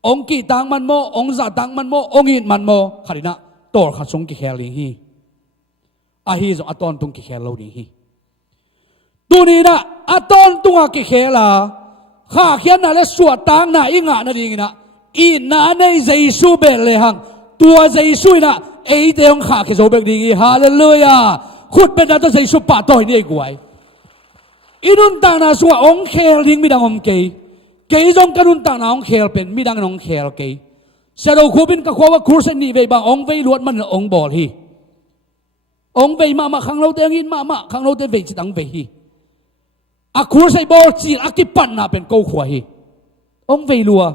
ong ki tang man mo ong za tang man mo ong in man mo kharina tor kha sung ki khel hi a hi zo aton tung ki khel lo di hi tu ni na aton tunga ki khela kha khian na le suat tang na inga na ding na i na nei Jesu be le hang tua Jesu na ei te ong kha ke zo be ding hi hallelujah khut be na to Jesu pa toy ni guai inun tang na suwa ong khel ding mi dang om ke ke jong kanun tang na ong khel pen mi dang ong khel ke sa do khubin ka khwa kurse ni ve ba ong ve luat man ong bol hi ong ve ma khang lo te ngin ma khang lo te ve chi dang ve hi a kurse bol chi a ki pan na pen ko khwa hi ong ve lua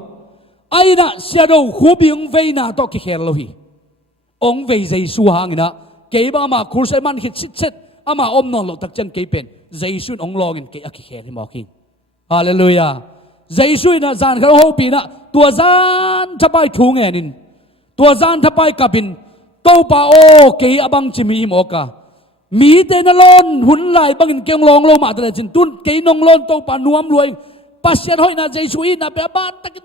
ai na sa do khubi ong ve na to ki khel lo hi ong ve Jesu hangina ke ba ma kurse man hit chit chet ama om non lo tak chen ke pen Jesu ong login ke a ki khel hi mo ki hallelujah Jesu na zan khar ho pi na tua zan thapai thu nge nin tua zan thapai kapin to pa o ke abang chimi mo ka mi te na lon hun lai bangin keng long lo ma ta chin tun ke nong lon to pa nuam luai pasien hoi na Jesu na be ba takin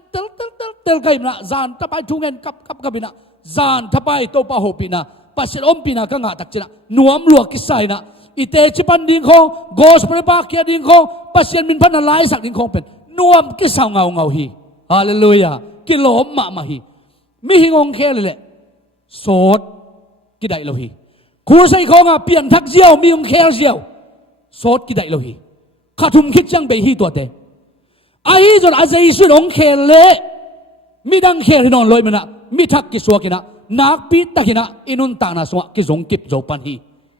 tel kai na zan thapai thu ngen kap kapina zan thapai to pa ho pi na pasien om pi na ka nga tak china nuam luak ki sai na ite chipan ding khong gospel pa kia ding khong pasien min phan lai sak ding khong pen nuam ki sao ngau hi hallelujah ki lom ma hi mi hingong khel le sot ki dai lo hi khu sai khong a pian thak jiao mi ong khel jiao sot ki dai lo hi khathum khit chang be hi to te ai jon a Jesu ong khel le mi dang khel non loi mena mi thak ki suakina nak pi takina inun ta na suwa ki zong kip zo pan hi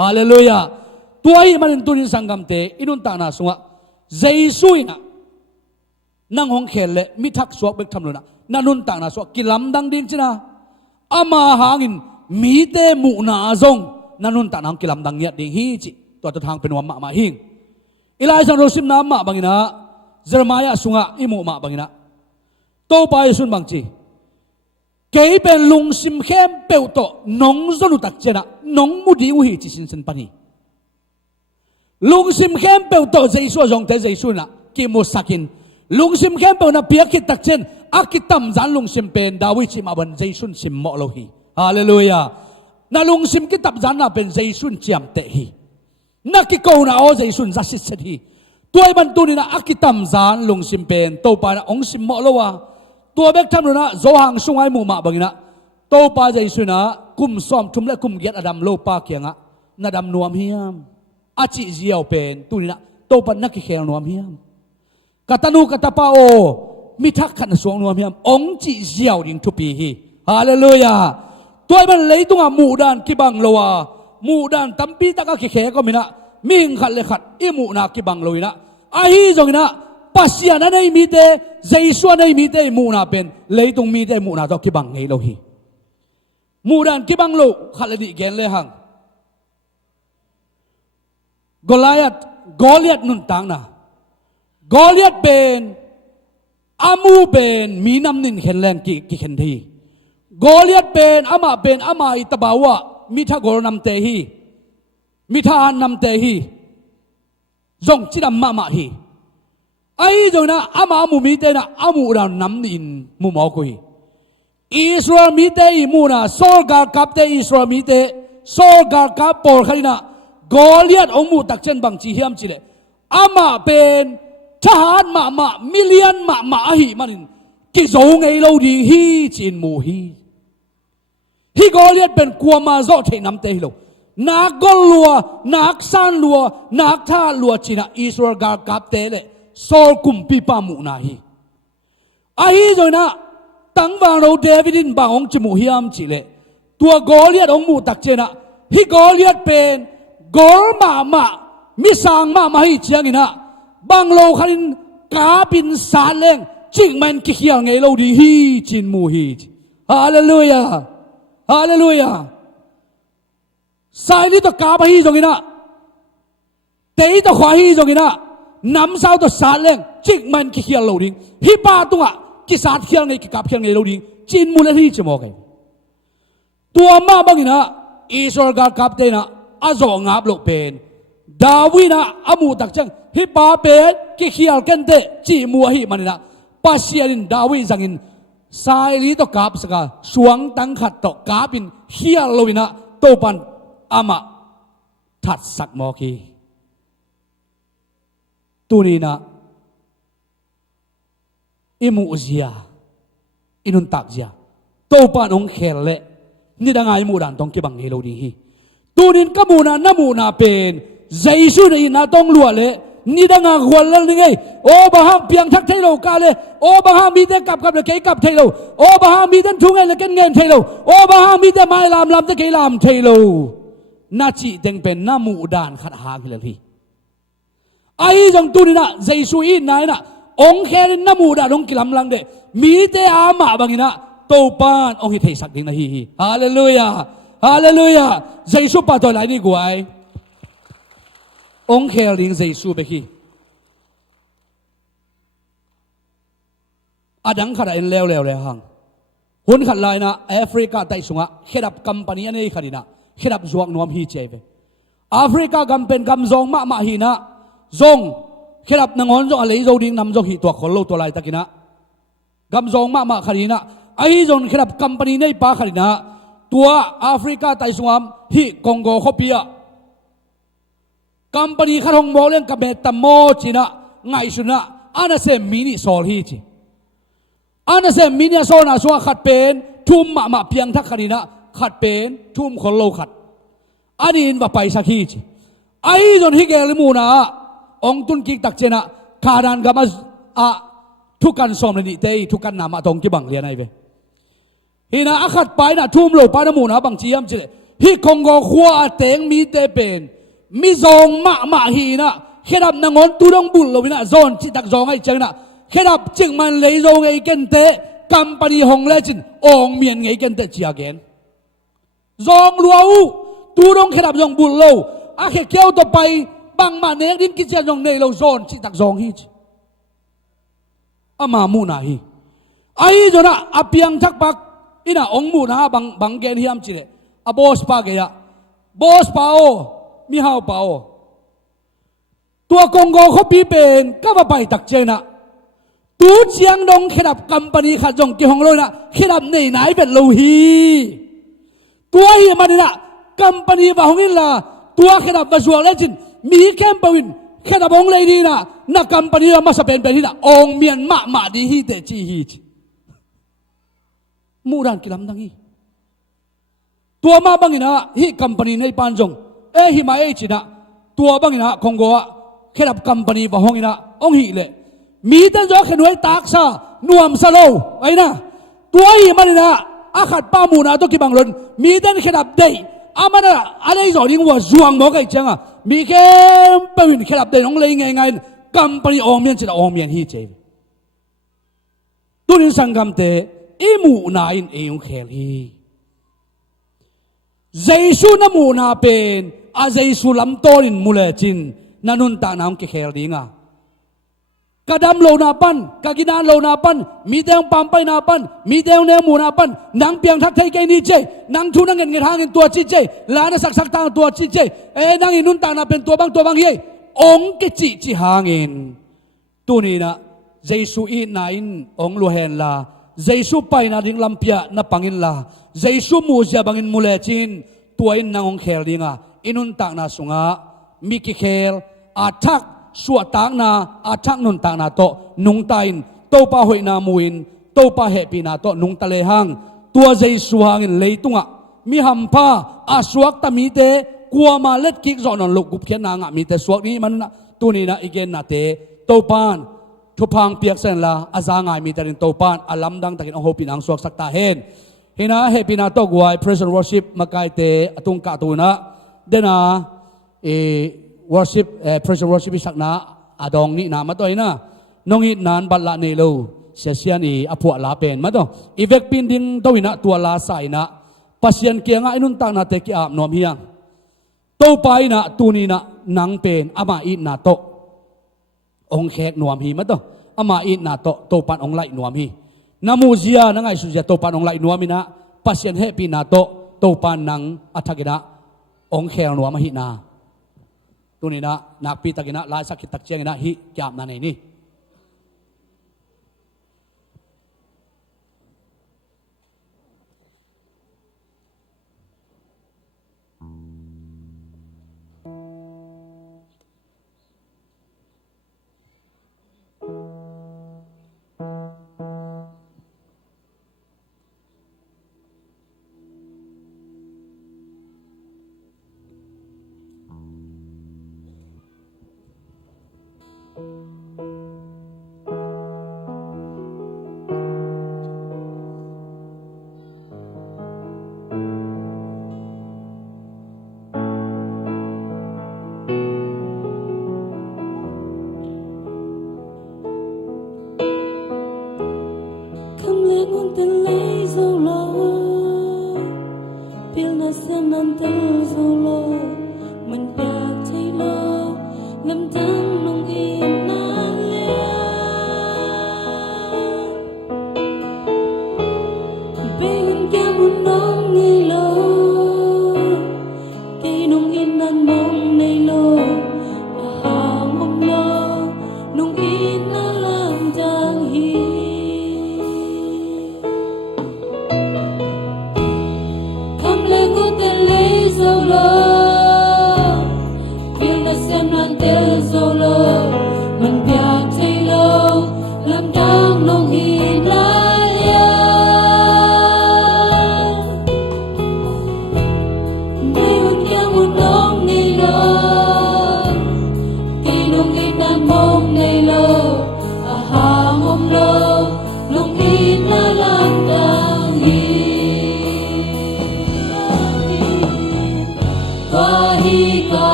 hallelujah tuai manin tunin sangam te inun ta na suwa Jesu ina nang hong khel le mi thak suak bek tham lo na nanun ta na suak kilam dang ding china ama hangin mi te mu na zong nanun ta nang kilam dang ya ding hi chi to thang pen wa ma hing ilai san rosim na ma bangina Jeremiah sunga imu ma bangina to pa sun bang chi ke pen lung sim khem peu to nong zonu tak chena nong mu di u hi chi sin sen pani lung sim khem peu to Jesu jong te Jesu na ki mo sakin lung sim khem peu na piak ki tak chen akitam zan lung sim pen dawi chi ma ban Jesu sim mo lo hi hallelujah na lung sim ki tap zan na pen Jesu chiam te hi na ki ko na o Jesu za sit set hi tuai ban tu ni na akitam zan lung sim pen to pa na ong sim mo lo wa tua bek tham na zo hang sungai mu ma bangina to pa Jesu na kum som thum le kum get adam lo pa kianga na dam nuam hiam achi ziaw pen tu ni na to pa na ki khel nuam hiam katanu katapa o mi thak khat na song nuam hiam ong chi ziaw ding thu pi hi hallelujah toy ban leitunga mu dan ki bang lowa mu dan tampi taka ki khe ko mina ming khat le khat i mu na ki bang loina a hi jongina pasia na nei mi te Jesu nei mi te mu na pen leitung mi te mu na to ki bang ngei lo hi mu dan ki bang lo khat le di gen le hang Goliath nun tang na Goliath ben amu ben mi nam nin khen len ki khen thi Goliath ben ama itabawa mi tha gol nam te hi mi tha nam te hi จงจิดำมาฮีไอ้จงนะอามามุมีเตนะอามูรานำอินมุมอกุยอิสราเอลมีเตอิมูนะโซลกากับเตอิสราเอลมีเตโซลกากับปอร์ขลินะกอลิยัตองมูตักเชนบังจีเฮียมจิเลอามาเป็นทหารมามิเลียนมาฮีมันกิโจงไอโลดีฮีจินมูฮีกอลิยัตเป็นกัวมาโซเทนำเตฮิโลนักกอลัวนักซันลัวนักท่าลัวจินะอิสราเอลกากับเตเลโซลกุมปีปามูนาฮีไอ้จอยนะตั้งวางเราเดวิดินบางองจมูฮิมจิเลตัวกอลิยัตองมูตักเจนะฮิกอลิยัตเป็นกอลมามิสังมาฮีเจียงินะบางโลขันกาบินสาเลงจิงมันกิเขียงไงเราดีฮีจินมูฮีฮาเลลูยาฮาเลลูยาสายนี้ตัวกาบฮีจงินะเตยตัวขวาฮีจงินะน้ำเศร้าตัวสาเลงจิงมันกิเขียงเราดีฮิปาตัวกิสาดเขียงไงกิกาบเขียงไงเราดีจินมูเลฮีจะมองไงตัวมาบางอินะอิสราเอลกับเตนะอาจงงับโลกเป็นดาวินะอามูตักจังฮิปาเป็นกิเขียลกันเตจีมัวฮิมันนะปัสยานินดาวิจังอินสายลีตกับสกาสวงตังขัดตกาบินเขียลโลวินะโตปันอามาทัดสักมอกีตัวนี้นะอิมูเซียอินุนตักเซียโตปันองเขลเลนี่ดังไงมูดันตองกิบังเฮโลดีฮีตูนินก็มูนาน้ำมูนาเป็นใจสุดอินาต้องลัวเลยนี่ดังงานวันละนี่ไงโอ้บางห้างเพียงทักเทโลกาเลยโอ้บางห้างมีแต่กับเลยเกยกับเทโลโอ้บางห้างมีแต่ทุ่งไงเลยกันเงินเทโลโอ้บางห้างมีแต่ไม้ลามแต่เกยลามเทโลน่าจีเต็งเป็นน้ำมูดานขัดหางเลยพี่ไอ้จังตูนินะใจสุอินนายนะองแค่น้ำมูดานองกิลำลังเดมีแต่อามาบางนะโตปานองหิเทสักดิ้งนะฮีฮาเลลูยาฮาเลลูยาใจสุปะตัวไหนนี่กูไอองเคลิงใจสุเบกีอดังขัดอินเลวหังหุ่นขัดลายนะแอฟริกาไต้สุงะเขดับกัมปานีนี่ขัดนะเขดับจวกนวมฮีเจเบแอฟริกากัมเป็นกัมจงมาฮีนะจงเขดับนงอนจงอะไรจงดิ้งนำจงฮีตัวคนโลตัวลายตะกินะกัมจงมาขัดนะไอ้จงเขดับกัมปานีนี่ปาขัดนะตัวแอฟริกาไต้สุงะฮีคองโกคอเปียกัมปานีขัดหงบอกเรื่องกับเบตโมจีนะไงสุนะอันนั้นเซมินิโซลฮีจีอันนั้นเซมินิโซลนะสัวขัดเป็นทุ่มมาเพียงทักขัดนะขัดเป็นทุ่มคนโลขัดอันนี้อินว่าไปสักฮีจีไอ้จนฮิเกลิมูนะองตุนกิกตักเจนะขาดันกับมาทุกการสอมในนี้เตยทุกการนำมาตรงที่บังเรียนไอ้เว้ฮินะขัดไปนะทุ่มโลไปนะมูนะบังจียมจีฮิคงโกขวาเตงมีเตเป็นมิซองมาฮีนะแค่ดับนงอนตูดงบุลโลวินะโซนจิตักซองไอ้เจ้านะแค่ดับจึงมันเลยโซงไอ้กันเตะกัมปานีหงเลจินองเมียนไอ้กันเตะเจียเกนซองรัวอูตูดงแค่ดับซองบุลโลอาแค่เกี่ยวต่อไปบางมาเนกดินกิจยองในโลโซนจิตักซองฮีอามามูนาฮีไอ้เจ้านะอาเปียงทักปักอินะองมูนะบางเกนฮิมจิเลอาบอสปาเกียบอสปาโอมีฮาวเปล่าตัวกงโกเขาปีเป็นก็มาไปตักเจนะตูเจียงดงขดับกัมปานีขัดจงกี่ห้องเลยนะขดับไหนเป็นโลหีตัวฮีมันนี่นะกัมปานีว่าห้องนี้ละตัวขดับมาสวงเลยจินมีแคมปวินขดับห้องเลยดีนะนักกัมปานีมาสเปนเป็นที่นะองเมียนมาดีฮีเตจีฮีมูดันกิลำดังฮีตัวมาบังอินะฮีกัมปานีในปานจงฮิมาจีนะตัวบางอินะคงโกะแค่ดับกัมปานีว่าห้องอินะองหิเลยมีแต่จอขนวยตักซานวมสโลไอ้นะตัวฮิมันนะอาขัดป้ามูนะตัวกี่บางหลนมีแต่แค่ดับเดย์อามันนะอะไรจอดิ้งว่าจวงบอกไอ้จังอ่ะมีแค่ไปวินแค่ดับเดย์น้องเลยไงกัมปานีองเมียนจะองเมียนฮีเจตัวนี้สังกัมเตอิมูนาอินเอองแคลีใจสูน้ำมูนาเป็นอาใจสูลำโตรินมูเลจินนันุนตาน้ำเกลดิงะกระดำโลนาปันกะกินานโลนาปันมีเตียงปั๊มไปนาปันมีเตียงเนื้อมูนาปันนังเปียงทักไทยเกนี่เจนังทุนังเงินทางเงินตัวจีเจลานสักตางตัวจีเจนังอินุนตานาเป็นตัวบางเย่ ong cái chỉ hangin tu ni na Giêsu in na in ong luhen la Giêsu pai na ding lampia na pangin la Giêsu mu ja bangin mule chin tuain nang ong khel dinga inun tak na sunga miki khel athak suwa tak na athak nun tak na to nung tain to pa hoi na muin to pa happy na to nung tale hang tua Giêsu hangin leitunga mi hampa asuak tamite kwa ma let kik zo non luk gup khian na nga mi te suak ni man tu ni na igen na te to pan thu phang piak sen la azanga mi tarin to pan alam dang takin ong hopin ang suak sakta hen hina happy na to guai praise and worship makai te atung ka tu na dena worship praise and worship sakna adong ni na ma toy na nongi nan bal la ne lo sesian i apua la pen ma to ivek pin ding to ina tua la sai na pasien kia nga inun ta na te ki ap nom hiang to pai na tu ni na nang pen ama i na to ong khek nuam hi ma to ama i na to pan ong lai nuam hi namuzia na ngai su ja to pan ong lai nuam ina pasien happy na to pan nang athagina ong khel nuam hi na tu ni na nak pi takina la sakit tak chiang ina hi kyam na nei ni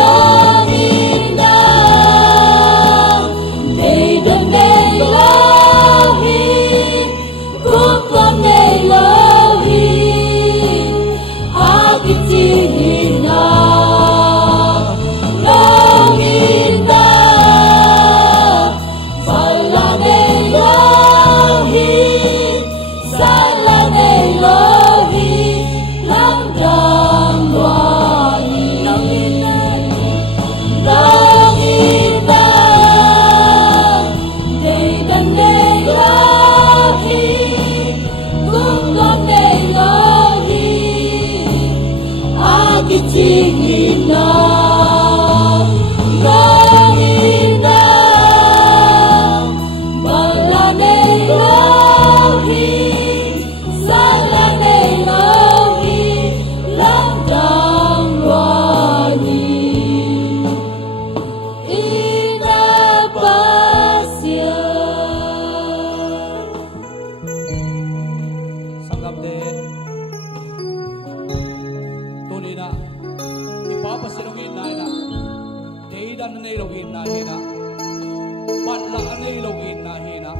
Lord บัดละในโลกินนาฮีนะ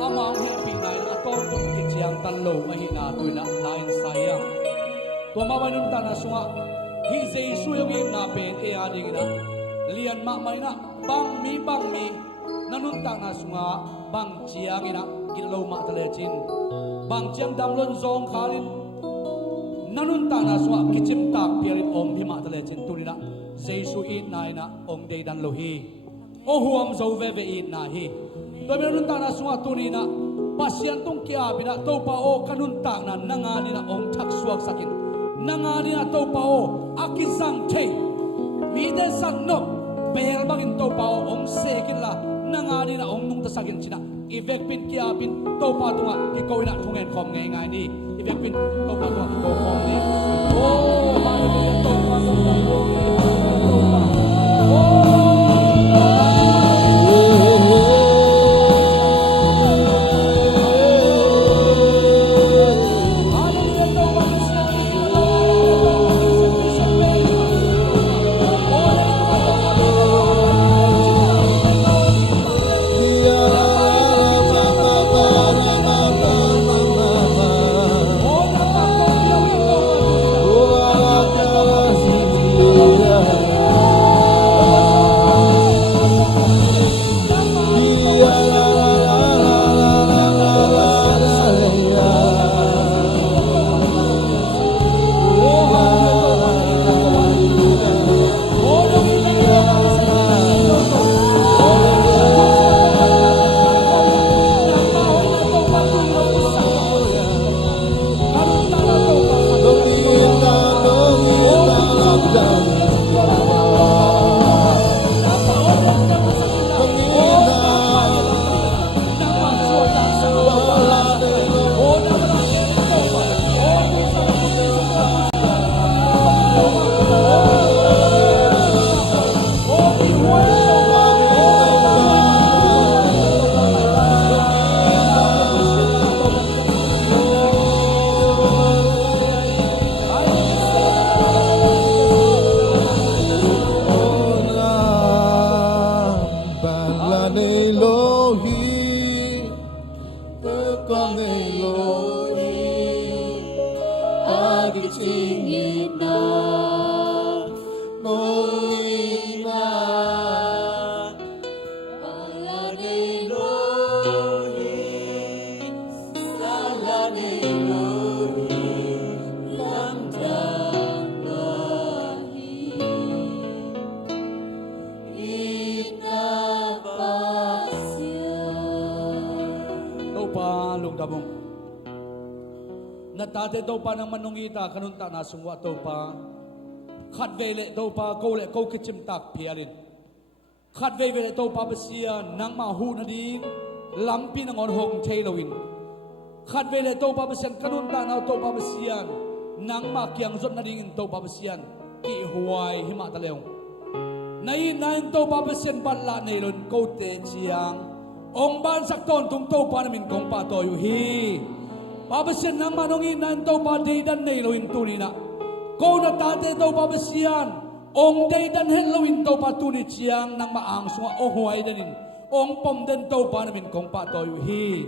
อามองเฮปีนายนะต้นตุกิจยังตันโลมาฮีนาตุยนะลายสายยังตัวมาวันนั้นตานะสุงะฮิเจสุยกินนาเป็นเออาดิงนะเลียนมาไม่นะบังมีนันุนตานะสุงะบังเจียงนะกินโลมาทะเลจินบังเจียงดำล้นซองขาลินนันุนตานะสุงะกิจิมตากเปียริอมหิมาทะเลจินตุนี่นะเจสุอินนายนะองเดดันโลฮีโอหัวมโจเวเวอินนาฮีตัวเบรุนตานะสุงะตุนี่นะปัสยันตุงกี้อาบินะโตปาโอขนุนตากนะนังานี่นะองทักสวกสักินนังานี่นะโตปาโออากิซังเทมีเดสันนกเปลบังอินโตปาโอองเซกินละนังานี่นะองนุ่งตะสักินจินะอีเวกปินกี้อาบินโตปาตุงะกิโกยนะทุงเงินคอมง่ายๆนี่อีเวกปินโตปาตุงะโตคอมนี่โอ้มาเลยโตปาตุงะโตปาโอ้นาเตโตปานังมันงอีตาขนุนตานาสุงวะโตปาขัดเวเลโตปาโกเลโกกิจิมตักเพียรินขัดเวเลโตปาเบเซียนังมาหูนาดีลำปีนังอนหงเทโลวินขัดเวเลโตปาเบเซียนขนุนตานาโตปาเบเซียนังมาเกียงจดนาดีโตปาเบเซียนกิหวยหิมาตะเลวในโตปาเบเซียนบัลลาเนลนโกเตจียงองบานสักตอนตุงโตปานามินกงปาโตอยู่ฮีBabasian nang manongin nan to pa day dan nei loin tuni na ko na tate to babasian ong day dan hen loin to pa tuni chiang nang maang sunga o huai danin ong pom den to pa namin kong pa to yu hi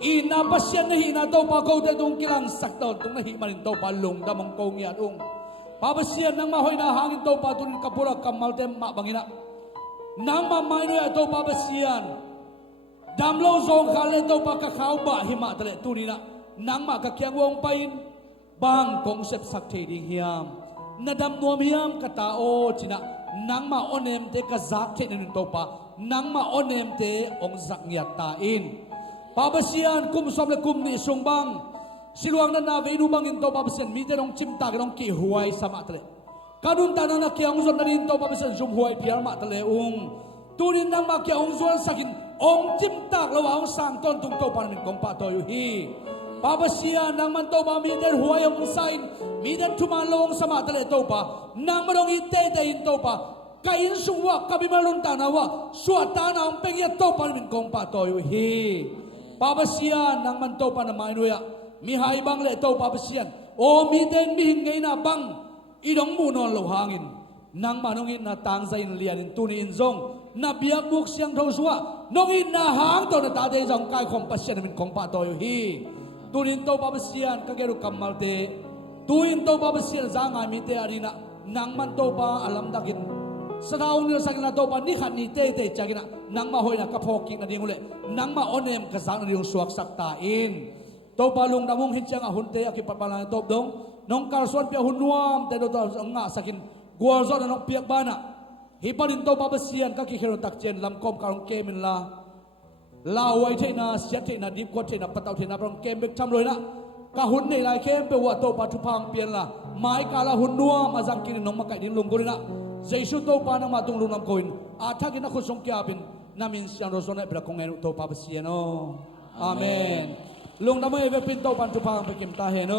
ina pasian na hi na to pa ko te tung kilang sakton tung na hi manin to pa lungdam ang kong yan ung babasian nang mahoy na hangin to pa tunin kapura kamal tem ma bangina nang mamay no ya to babasian damlo zong kale to pa kakao ba hima tale tuni na nang makakyang wong pain bang konsep sakte ding hiam nadam nuam hiam katao china nang ma onem te ka zak te nin to pa nang ma onem te ong zak ngiat ta in babasian kum som le kum ni sung bang siluang na veinu bangin to babasian mi te nong chimta ka nong ki huai sama tale kanun tanan na kyang zon na rin to babasian zum huai piar ma tale tunin nang ma kyang zon sakin ong chimta lawa ong sang ton tung to pan min kong pa to yu hi babasian nang man to ba mi den huay ong sign mi den tumalong sama tale to pa nang marong ite te in to pa kain suwa kami malun tanawa suata na ang pengyat to pa min kong pa to yu hi babasian nang man to pa na mainuya mi hai bang le to babasian o mi den mi hingay na bang idong munon lo hangin nang manongin na tang zain lianin tunin zong นาเบียกมุกเสียงเท่าสัวนองอินนาหางตัวนาตาเดจงกายของปัสเซียนเป็นของปาตัวอยู่ฮีตุนินโตปัสเซียนก็เกิดกำมัลเตตุนินโตปัสเซียนจางอามิเตอารีนะนางมันโตปาอลัมดักินสดาวนี่สักนาโตปานี่ขันนี่เตเตจากินะนางมาหอยนะกระพอกินนาดิงเลยนางมาออนเนมกระสังนาดิงสวกสักตาอินโตปาลุงดำมงหินจังอาหุนเตอกิปปาลานโตบดงน้องการส่วนเปียหุนนวมแต่โดตัวงาสักินกัวซอนน้องเปียกบ้านะฮิปนินโตปาเซียนก็กิเฮโรตักเจนลำกอมการองเกมินลาลาไว้เทนาเสียเทนาดิบกวดเทนาปะเตาเทนาปรองเกมเบกทำเลยนะกะหุนในลายเข้มเปว่าโตปาทุพังเปลี่ยนละไม้กาลาหุนนัวมาจังกินน้องมาไก่ดินลุงกุลินะเจสุโตปานังมาตุงลุงน้ำกุนอาทักินักขุดสงเกียบินนามินเสียงโรโซนเอเปรกงเงนุโตปาเซียนโออาเมนลุงดำเอเวปินโตปันทุพังไปเก็มตาเฮโน